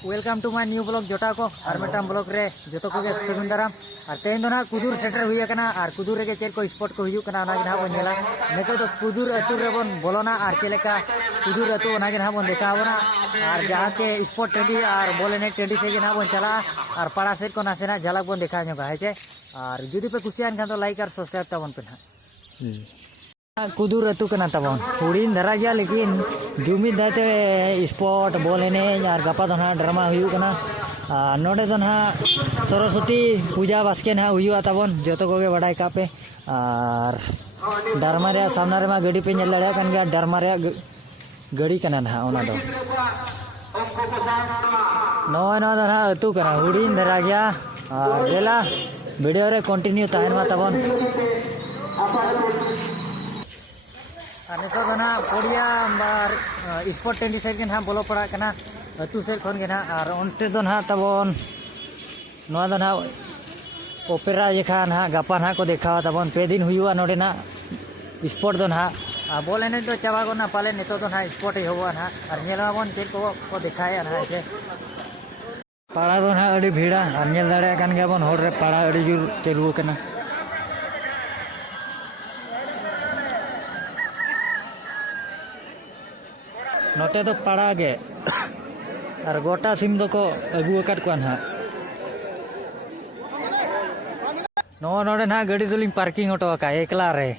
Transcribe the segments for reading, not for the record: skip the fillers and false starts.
welcome to my new blog जोटा को और मेटा ब्लॉग रे जो को सगुन दाराम और तेन ना कुदूर सेटर हुई और कुदूर रे चेक को स्पॉट को हुई बन नेला नितो तो कुदूर अतु रे बन बोलोना और चेलेका कुदूर अतु बन देखा बना और जहाँ के स्पॉट टेंडी और बॉल एने टेंडी से बन चला और पाड़ा सेट को नासेना झलक बन देखा है और जुदी पे कुसियान खान तो लाइक और सब्सक्राइब तबन पे ना कुदूर अतु कना तबन हुडीन धरा गया लेकिन जुमिद दाते स्पॉट बॉल एने और गपा दो ना ड्रामा हुई कना नोडे दो ना सरस्वती पूजा बास्के ना हुई तबन जो को बड़ा कापे और डरमा रे सामना रे मा गड़ी पे नेल दड़िया कन गया डरमा रे गड़ी कना ना ओना दो नवा नवा दो ना अतु कना हुडीन धरा गया और गेला वीडियो रे कंटिन्यू ताहन मा तबन नितो ना पड़िया स्पॉट टेंडी सेट के ना बोलो पड़ा कना अतु सेट खन के ना और उनते दो ना तबन नवा दो ना ओपेरा जेखा ना गपा ना को देखा तबन पे दिन हुआ नोडे ना स्पॉट दो ना बॉल एने तो चाबा को ना पाले नितो दो ना स्पॉट ही हुआ ना और नेला बन चेक को दिखाया ना ऐसे पाड़ा दो ना अड़ी भीड़ा और नेल दाड़े कान गया बन होड़ रे पाड़ा अड़ी जुर चलू कना नोते तो पाड़ा गे और गोटा सिम दो को अगू अकट को ना नो नोडे ना गाड़ी दोलिंग पार्किंग ऑटो का एकला रे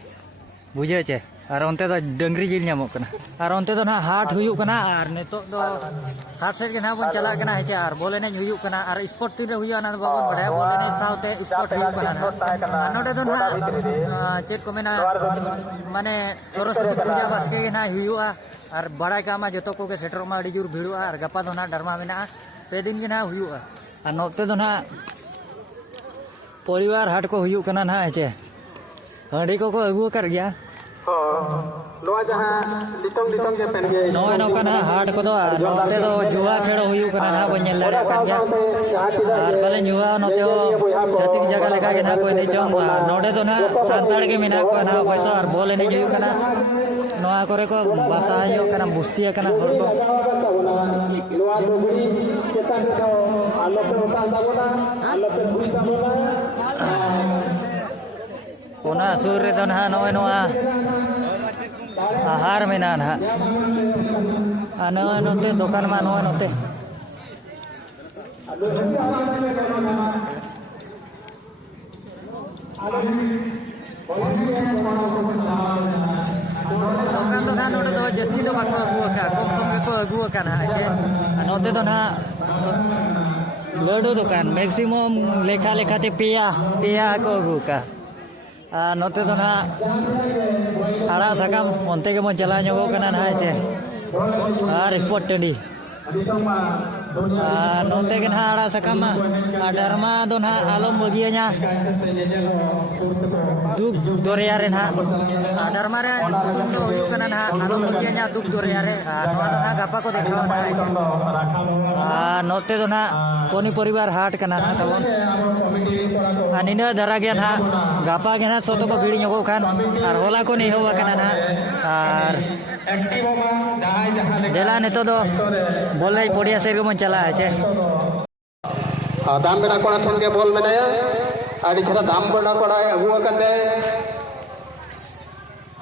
बुझे चे और उनते तो डंगरी जिल नामो कना और उनते तो ना हाट हुयु कना और नेतो दो हाट सेट के ना बन चला कना है और बॉल एने हुयु कना और स्पॉट तीन हुयु ना बाबन बड़ा बॉल एने साउते स्पॉट हुयु कना ना नोडे तो ना चेक को मेना माने सरस्वती पूजा बास्के ना हुयु और बड़ा कामा जो को सेटर मा अड़ी जुर भिड़ुआ और गपा दो ना डरमा मेना पे दिन के ना हुयु और नोते तो ना परिवार हाट को हुयु कना ना है हंडी को अगू कर गया नोए नौका ना हाट को दो नोते दो जुआ खेड़ो हुयु कना ना बन लड़ा कर गया और पहले जुआ नोते छतिक जगह लेका के ना कोई नहीं चोंग नोडे तो ना सांताड़ के मेना को ना पैसा और बॉल एने हुयु कना नोआ करे को बासा यो कना बुस्ती कना हर को ओना सुर रे तो ना नोए नोआ आहार में ना ना नोए नोते दुकान मा नोए नोते दुकान तो ना नोटे तो जस्ती तो बाको अगुआ का कम समय को अगुआ का ना नोते तो ना लड्डू दुकान मैक्सिमम लेखा लेखा ते पिया को अगुआ का नोते तो ना आड़ा सकाम उनते के मन चला नो कना ना चे और स्पॉट टेंडी नोते के ना आड़ा सकाम डरमा दो ना आलम बगिया दुख दोरिया रे ना डरमा रे तुम तो हुयु कना ना आलम बगिया दुख दोरिया रे नोआ दो ना गपा को देखा ना नोते दो ना कोनी परिवार हाट कना ना तबन निना धरा गया ना गपा के ना सोतो को भीड़ नो खान और होला को नहीं हुआ कना ना और देला नेतो दो बोल रही पड़िया सेर को मन चला है दाम बेड़ा कोड़ा ठन के बोल मेनाया आड़ी छरा दाम बेड़ा कोड़ा अगुआ कंदे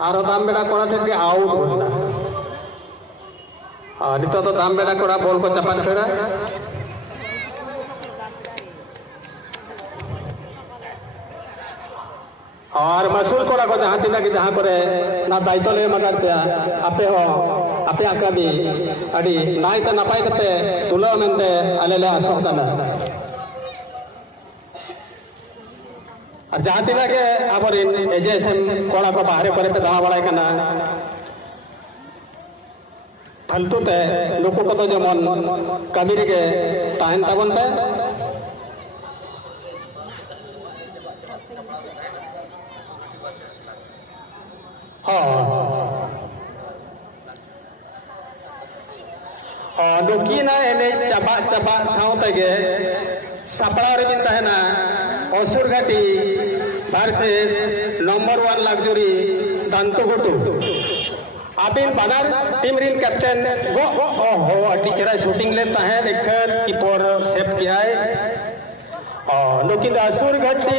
आरो दाम बेड़ा कोड़ा ठन के आउट होना नितो तो दाम बेड़ा कोड़ा बोल को चपान खेड़ा और मसूल कोड़ा को जहाँ तीना की जहाँ करे ना दायित्व ले मगाते आपे हो आपे आका भी अड़ी नाई ता नपाई कते तुला मेंदे अलेले आसोक कना और जहाँ तीना के आबरिन एजेसम कोड़ा को बाहरे करे पे दामा बड़ाई कना फालतू ते लोको को तो जमन कमीरी के ताहन ताबन पे नुकीना एने चबा चबा साउते गे सपड़ा रे बिन तहना असुर घाटी वर्सेस नंबर 1 लग्जरी दांतुगुटु आबिन बानार टीम रिन कैप्टन गो ओहो अड्डी चेहरा शूटिंग लेता है देखकर नुकिन असुर घाटी